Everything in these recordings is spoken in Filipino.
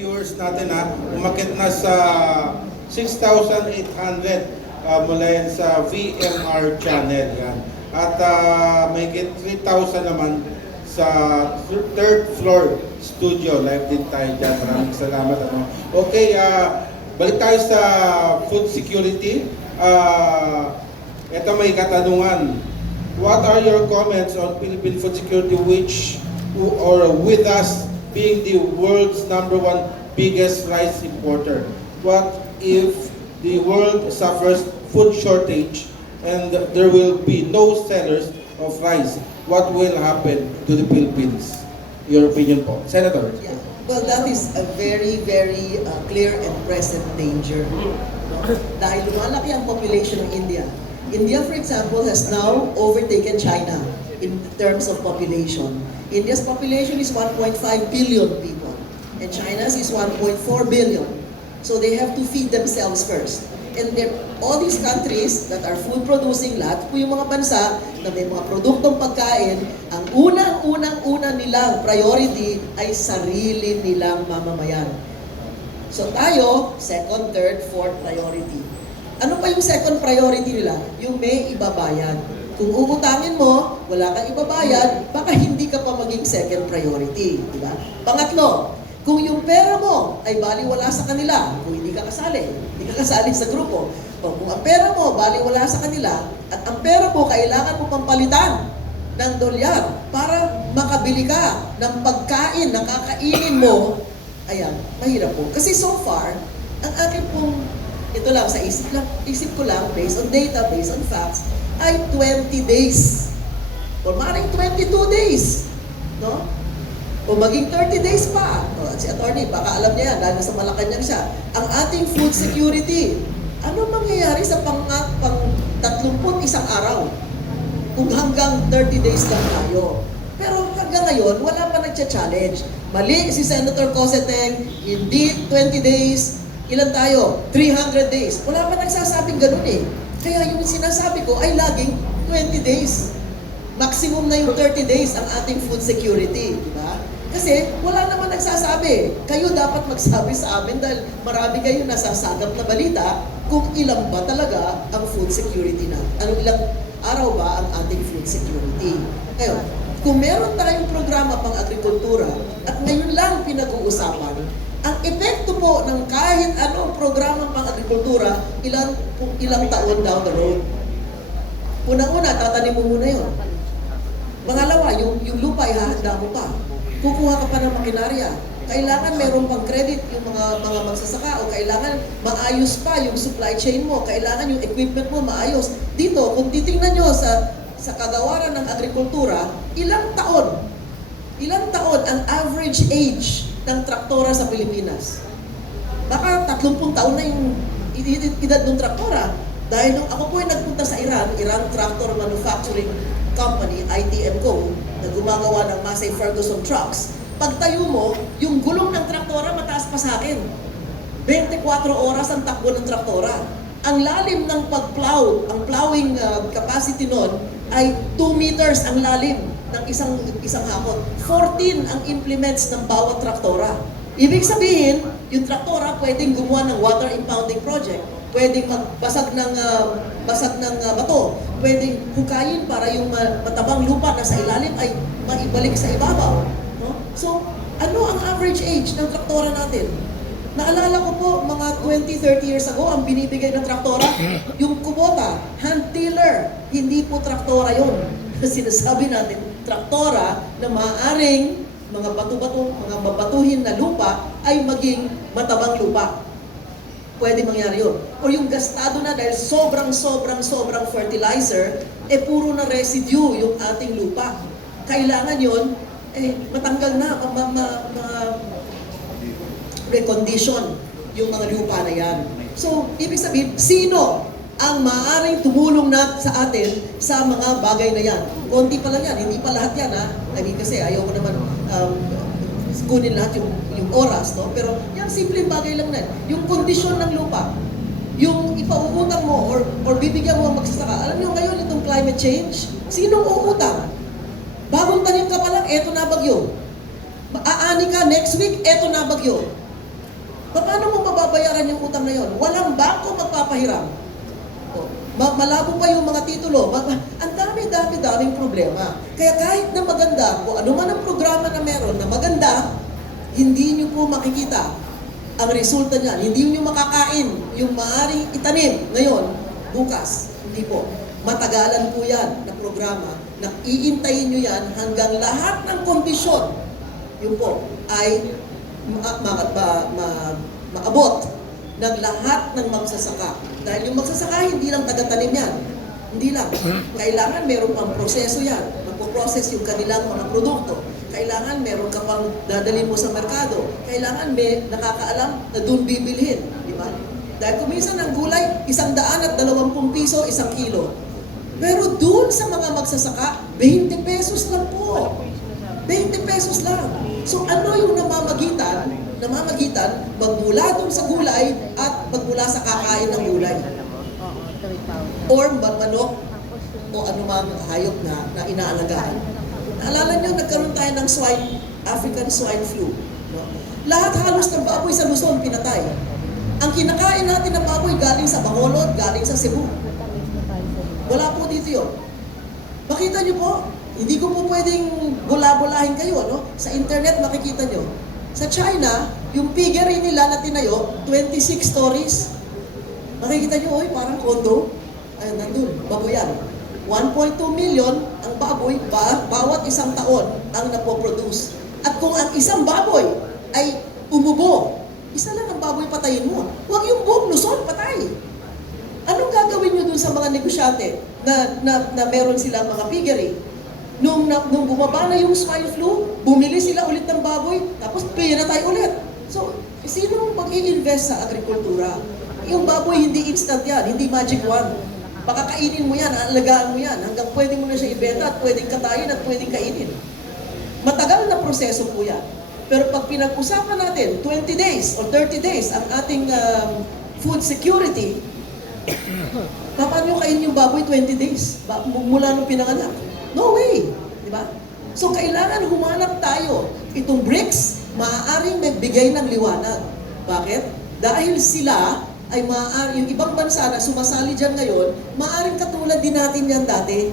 viewers natin ha, umakit na sa 6,800 mula yan sa VMR channel yan. At may 3,000 naman sa third floor studio. Live din tayo dyan. Maraming salamat. Ano. Okay, balik tayo sa food security. Ito may katanungan. What are your comments on Philippine food security with us being the world's #1 biggest rice importer? What if the world suffers food shortage and there will be no sellers of rice? What will happen to the Philippines? Your opinion po. Senator. Yeah. Well, that is a very, very clear and present danger. No? Dahil lumalaki ang population ng India. India, for example, has now overtaken China in terms of population. India's population is 1.5 billion people, and China's is 1.4 billion. So they have to feed themselves first. And all these countries that are food producing, lahat po yung mga bansa na may mga produktong pagkain, ang unang-una nilang priority ay sarili nilang mamamayan. So tayo, second, third, fourth priority. Ano pa yung second priority nila? Yung may ibabayad. Kung uutangin mo, wala kang ibabayad, baka hindi ka pa maging second priority. Diba? Pangatlo, kung yung pera mo ay baliwala sa kanila, kung hindi ka kasali sa grupo, o kung ang pera mo baliwala sa kanila, at ang pera mo kailangan mo pampalitan ng dolyar para makabili ka ng pagkain na kakainin mo, ayan, mahirap po. Kasi so far, ang akin pong, ito lang sa isip ko lang, based on data, based on facts, ay 20 days. O maring 22 days. No? O maging 30 days pa. O, si attorney, baka alam niya yan, dahil nasa Malacanang siya. Ang ating food security, ano mangyayari sa pang 31 araw? Kung hanggang 30 days lang tayo. Pero hanggang ngayon, wala pa nagcha-challenge. Mali si Senator Cosseteng, hindi 20 days, ilan tayo? 300 days. Wala pa nagsasabing ganun eh. Kaya yung sinasabi ko ay laging 20 days. Maximum na yung 30 days ang ating food security. Diba? Kasi wala naman nagsasabi. Kayo dapat magsabi sa amin dahil marami kayo nasasagap na balita kung ilan ba talaga ang food security na. Ano ilang araw ba ang ating food security. Ngayon, kung meron tayong programa pang agrikultura at ngayon lang pinag-uusapan, ang epekto po ng kahit anong programa pang agrikultura, ilang taon down the road. Unang-una, tatanim mo muna yun. Pangalawa, yung lupa, ihahanda mo pa. Kukuha ka pa ng makinarya. Kailangan meron pang credit yung mga magsasaka o kailangan maayos pa yung supply chain mo. Kailangan yung equipment mo maayos. Dito, kung titingnan nyo sa kagawaran ng agrikultura, ilang taon ang average age ng traktora sa Pilipinas? Baka 30 taon na yung edad ng traktora. Dahil nung ako po ay nagpunta sa Iran Tractor Manufacturing Company, ITMCO, na gumagawa ng Massey Ferguson trucks, pagtayo mo, yung gulong ng traktora mataas pa sa akin. 24 oras ang takbo ng traktora. Ang lalim ng pag-plow, ang plowing capacity nun ay 2 meters ang lalim ng isang hakot. 14 ang implements ng bawat traktora. Ibig sabihin, yung traktora pwedeng gumawa ng water impounding project, pwedeng magbasag ng bato, pwedeng hukayin para yung matabang lupa na sa ilalim ay maibalik sa ibabaw. No? So, ano ang average age ng traktora natin? Naalala ko po, mga 20-30 years ago, ang binibigay ng traktora, yung kubota, hand tiller, hindi po traktora yun. Sinasabi natin, traktora na maaaring mga bato-bato, mga babatuhin na lupa ay maging matabang lupa. Pwede mangyari yun. O yung gastado na dahil sobrang fertilizer, puro na residue yung ating lupa. Kailangan yun, matanggal na, recondition yung mga lupa na yan. So, ibig sabihin, sino ang maaaring tumulong na sa atin sa mga bagay na yan? Konti pa lang yan, hindi pa lahat yan ha. I mean, kasi ayaw ko naman kunin lahat yung oras, no? Pero yung simpleng bagay lang na, yung kondisyon ng lupa, yung ipauutang mo or bibigyan mo ang magsasaka. Alam niyo ngayon itong climate change, sinong uutang? Bagong tanim ka pa lang, eto na bagyo. Aani ka next week, eto na bagyo. Paano mo mababayaran yung utang na yon? Walang bangko magpapahiram. O, malabo pa yung mga titulo. Ang daming problema. Kaya kahit na maganda, kung ano man ang programa na meron na maganda, hindi nyo po makikita ang resulta niyan. Hindi nyo makakain yung maaaring itanim ngayon, bukas. Hindi po. Matagalan po yan na programa na iintayin nyo yan hanggang lahat ng kondisyon, yun po, ay maabot ng lahat ng magsasaka. Dahil yung magsasaka, hindi lang taga-tanim yan. Hindi lang. Kailangan meron pang proseso yan. Magpo-process yung kanilang mga produkto. Kailangan meron ka pang dadalhin mo sa merkado. Kailangan may nakakaalam na doon bibilhin. Di ba? Dahil kuminsan ang gulay, 120 piso, 1 kilo. Pero doon sa mga magsasaka, 20 pesos lang po. 20 pesos lang. So ano yung namamagitan? Magmula doon sa gulay at magmula sa kakain ng gulay. Or manok o anumang hayop na inaalagaan. Naalala nyo, nagkaroon tayo ng African swine flu. No? Lahat halos ng baboy sa Luzon pinatay. Ang kinakain natin ng baboy galing sa Bacolod, galing sa Cebu. Wala po dito yun. Makita nyo po, hindi ko po pwedeng bula-bulahin kayo. No? Sa internet makikita nyo. Sa China, yung piggery nila na tinayo, 26 stories. Makikita nyo, parang condo. Ay, nandun, baboyan. 1.2 million ang baboy bawat isang taon ang napoproduce. At kung ang isang baboy ay umubo, isa lang ang baboy patayin mo. Huwag yung buong Luzon, patay. Anong gagawin nyo dun sa mga negosyante na meron silang mga piggery? Nung bumaba na yung swine flu, bumili sila ulit ng baboy, tapos pinatay ulit. So, sino mag-i-invest sa agrikultura? Yung baboy, hindi instant yan, hindi magic wand. Baka kainin mo yan, aalagaan mo yan, hanggang pwede mo na siya ibenta at pwedeng katayin at pwedeng kainin. Matagal na proseso po yan. Pero pag pinag-usapan natin, 20 days or 30 days ang ating food security, paano kainin yung baboy 20 days? Mula nung pinanganak? No way! Di ba? So, kailangan humanap tayo. Itong BRICS, maaaring nagbigay ng liwanag. Bakit? Dahil sila ay yung ibang bansa na sumasali dyan ngayon, maaaring katulad din natin yan dati.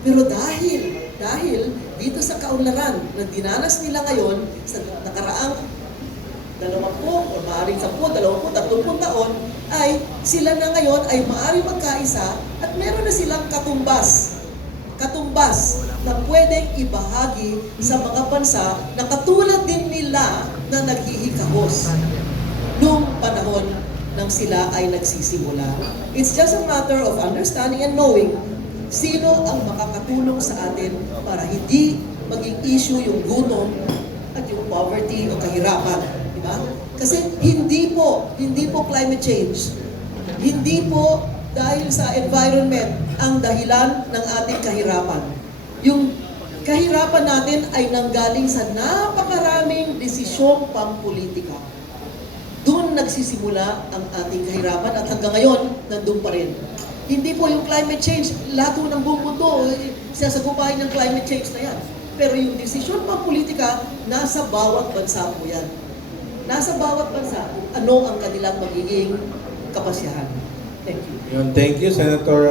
Pero dahil dito sa kaunlaran na dinanas nila ngayon sa nakaraang 20 o maaaring 10, 20, 30 taon, ay sila na ngayon ay maaaring magkaisa at meron na silang katumbas na pwedeng ibahagi sa mga bansa na katulad din nila na naghihikahos nung panahon nang sila ay nagsisimula. It's just a matter of understanding and knowing sino ang makakatulong sa atin para hindi maging issue yung gutom at yung poverty o kahirapan. Diba? Kasi hindi po climate change. Hindi po dahil sa environment ang dahilan ng ating kahirapan. Yung kahirapan natin ay nanggaling sa napakaraming desisyong pampolitika. Doon nagsisimula ang ating kahirapan at hanggang ngayon, nandun pa rin. Hindi po yung climate change, lahat ng buong mundo, sasagupahin ng climate change na yan. Pero yung desisyon pampolitika, nasa bawat bansa po yan. Nasa bawat bansa, ano ang kanilang magiging kapasyahan. Thank you. Thank you, Senator